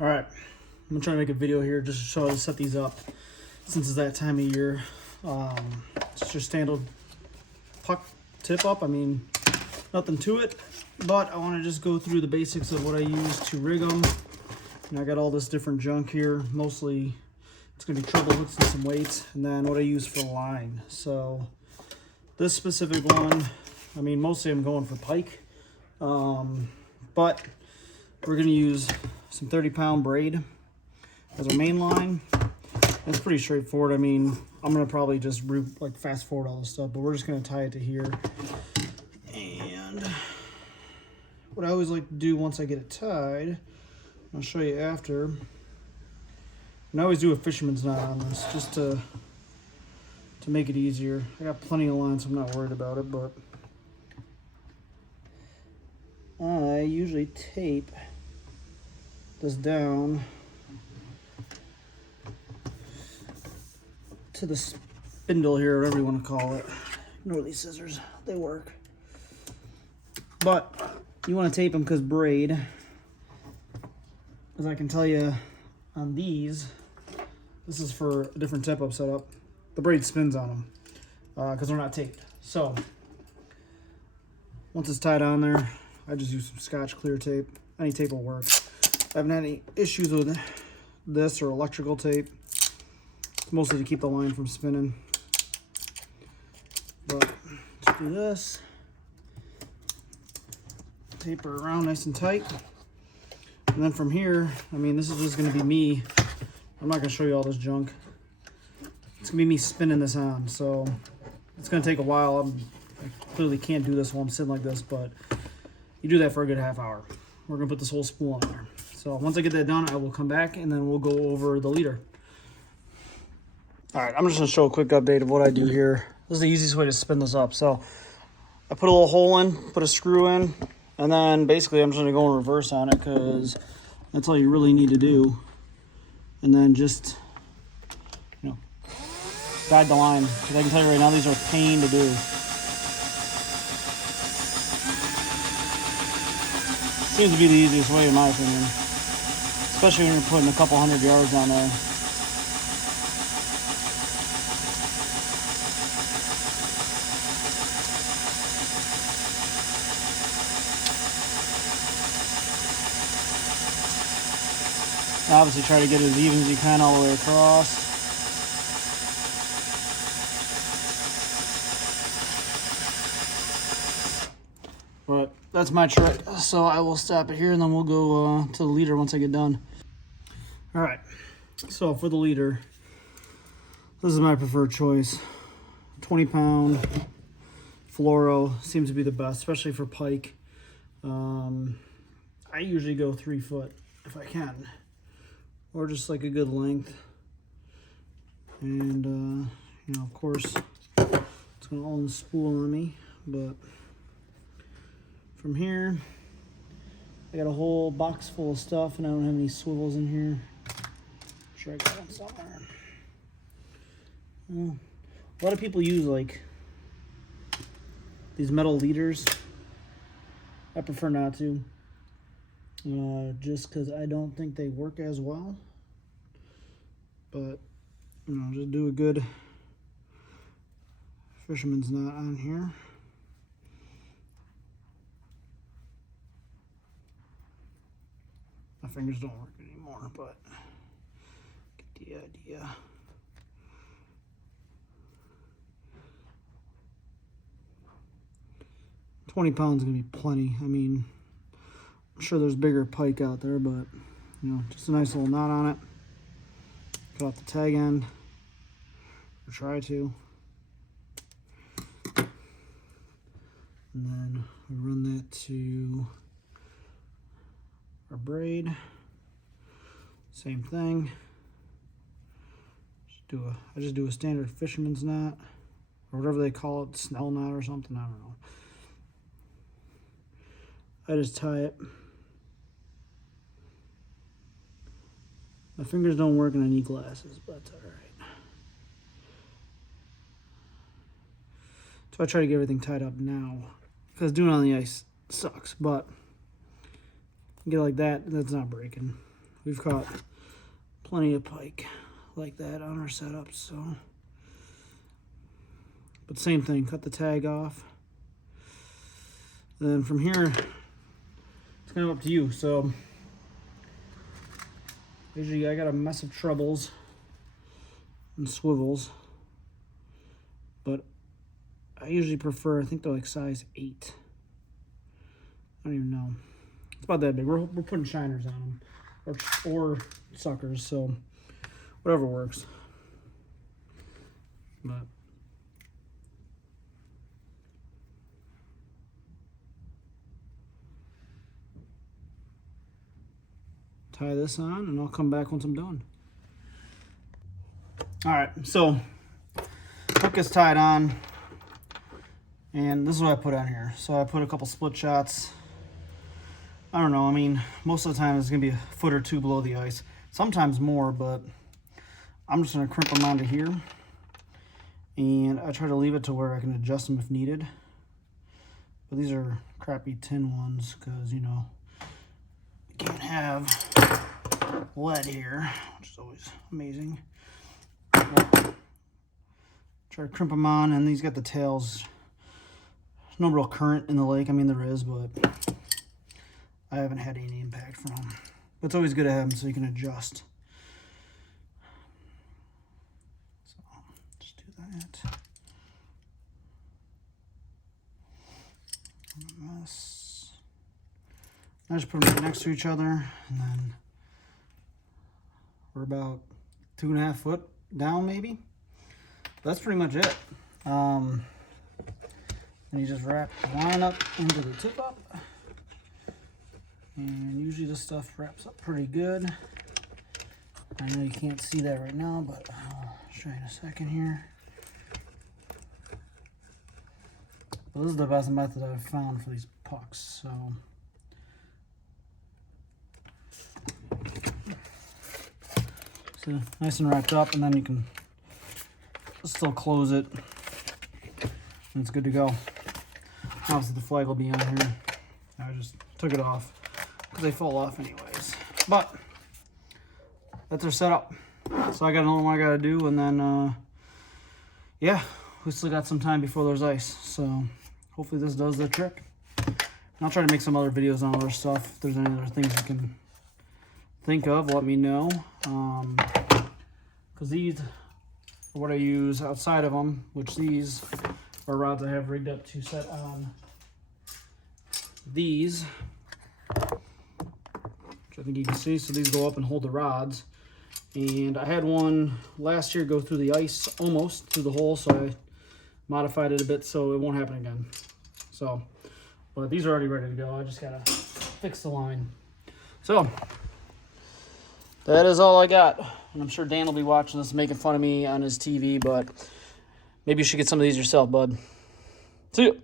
All right, I'm gonna try to make a video here just to show how to set these up since it's that time of year. It's your standard puck tip up. I mean, nothing to it, but I want to just go through the basics of what I use to rig them. And I got all this different junk here. Mostly it's gonna be treble hooks and some weights, and then what I use for line. So this specific one, I mean, mostly I'm going for pike, but we're gonna use some 30-pound braid as our main line. It's pretty straightforward. I mean, I'm gonna probably just fast forward all this stuff, but we're just gonna tie it to here. And what I always like to do once I get it tied, I'll show you after. And I always do a fisherman's knot on this just to make it easier. I got plenty of line, so I'm not worried about it, but I usually tape this down to the spindle here, whatever you want to call it. Ignore these scissors, they work. But you want to tape them because braid, as I can tell you on these, this is for a different tip-up setup, the braid spins on them because they're not taped. So once it's tied on there, I just use some Scotch clear tape. Any tape will work. I haven't had any issues with this or electrical tape. It's mostly to keep the line from spinning. But let's do this. Tape her around nice and tight. And then from here, I mean, this is just gonna be me. I'm not gonna show you all this junk. It's gonna be me spinning this on. So it's gonna take a while. I clearly can't do this while I'm sitting like this, but you do that for a good half hour. We're gonna put this whole spool on there. So once I get that done, I will come back and then we'll go over the leader. All right, I'm just gonna show a quick update of what I do here. This is the easiest way to spin this up. So I put a little hole in, put a screw in, and then basically I'm just gonna go in reverse on it because that's all you really need to do. And then just, you know, guide the line. Because I can tell you right now, these are a pain to do. Seems to be the easiest way in my opinion. Especially when you're putting a couple 100 yards on there. Obviously try to get it as even as you can all the way across. But that's my trick. So I will stop it here and then we'll go to the leader once I get done. All right, so for the leader, this is my preferred choice. 20-pound fluoro seems to be the best, especially for pike. I usually go 3 foot if I can, or just like a good length. And you know, of course, it's gonna all unspool on me, but from here, I got a whole box full of stuff and I don't have any swivels in here. I'm sure I got one somewhere. Well, a lot of people use like these metal leaders. I prefer not to, just because I don't think they work as well. But, you know, just do a good fisherman's knot on here. My fingers don't work anymore, but get the idea. £20 gonna be plenty. I mean, I'm sure there's bigger pike out there, but you know, just a nice little knot on it. Cut off the tag end, or try to. And then we run that to our braid. Same thing. I just do a standard fisherman's knot, or whatever they call it, snell knot or something, I don't know. I just tie it. My fingers don't work and I need glasses, but that's all right. So I try to get everything tied up now, because doing it on the ice sucks, but you get it like that, that's not breaking. we've caught plenty of pike like that on our setup, so. But same thing, cut the tag off. Then from here, it's kind of up to you. So usually I got a mess of trebles and swivels, but I usually prefer, I think they're like size 8. I don't even know. It's about that big. We're putting shiners on them, or suckers, so whatever works. But tie this on, and I'll come back once I'm done. All right, so hook is tied on, and this is what I put on here. So I put a couple split shots. I don't know, I mean, most of the time it's gonna be a foot or two below the ice. Sometimes more, but I'm just gonna crimp them onto here. And I try to leave it to where I can adjust them if needed. But these are crappy tin ones, because, you know, you can't have lead here, which is always amazing. But try to crimp them on, and these got the tails. There's no real current in the lake. I mean, there is, but I haven't had any impact from them. But it's always good to have them so you can adjust. So just do that. I just put them right next to each other, and then we're about 2.5 foot down, maybe. That's pretty much it. And you just wrap the line up into the tip up. And usually this stuff wraps up pretty good. I know you can't see that right now, but I'll show you in a second here. Well, this is the best method I've found for these pucks. So nice and wrapped up, and then you can still close it, and it's good to go. Obviously the flag will be on here. I just took it off because they fall off anyways. But that's our setup. So I got another one I gotta do, and then yeah, we still got some time before there's ice. So hopefully this does the trick. And I'll try to make some other videos on other stuff. If there's any other things you can think of, let me know. Because these are what I use outside of them, which these are rods I have rigged up to set on these, which I think you can see. So these go up and hold the rods. And I had one last year go through the ice almost through the hole, so I modified it a bit so it won't happen again. So, but these are already ready to go. I just gotta fix the line. So that is all I got. And I'm sure Dan will be watching this, making fun of me on his TV, but maybe you should get some of these yourself, bud. See you.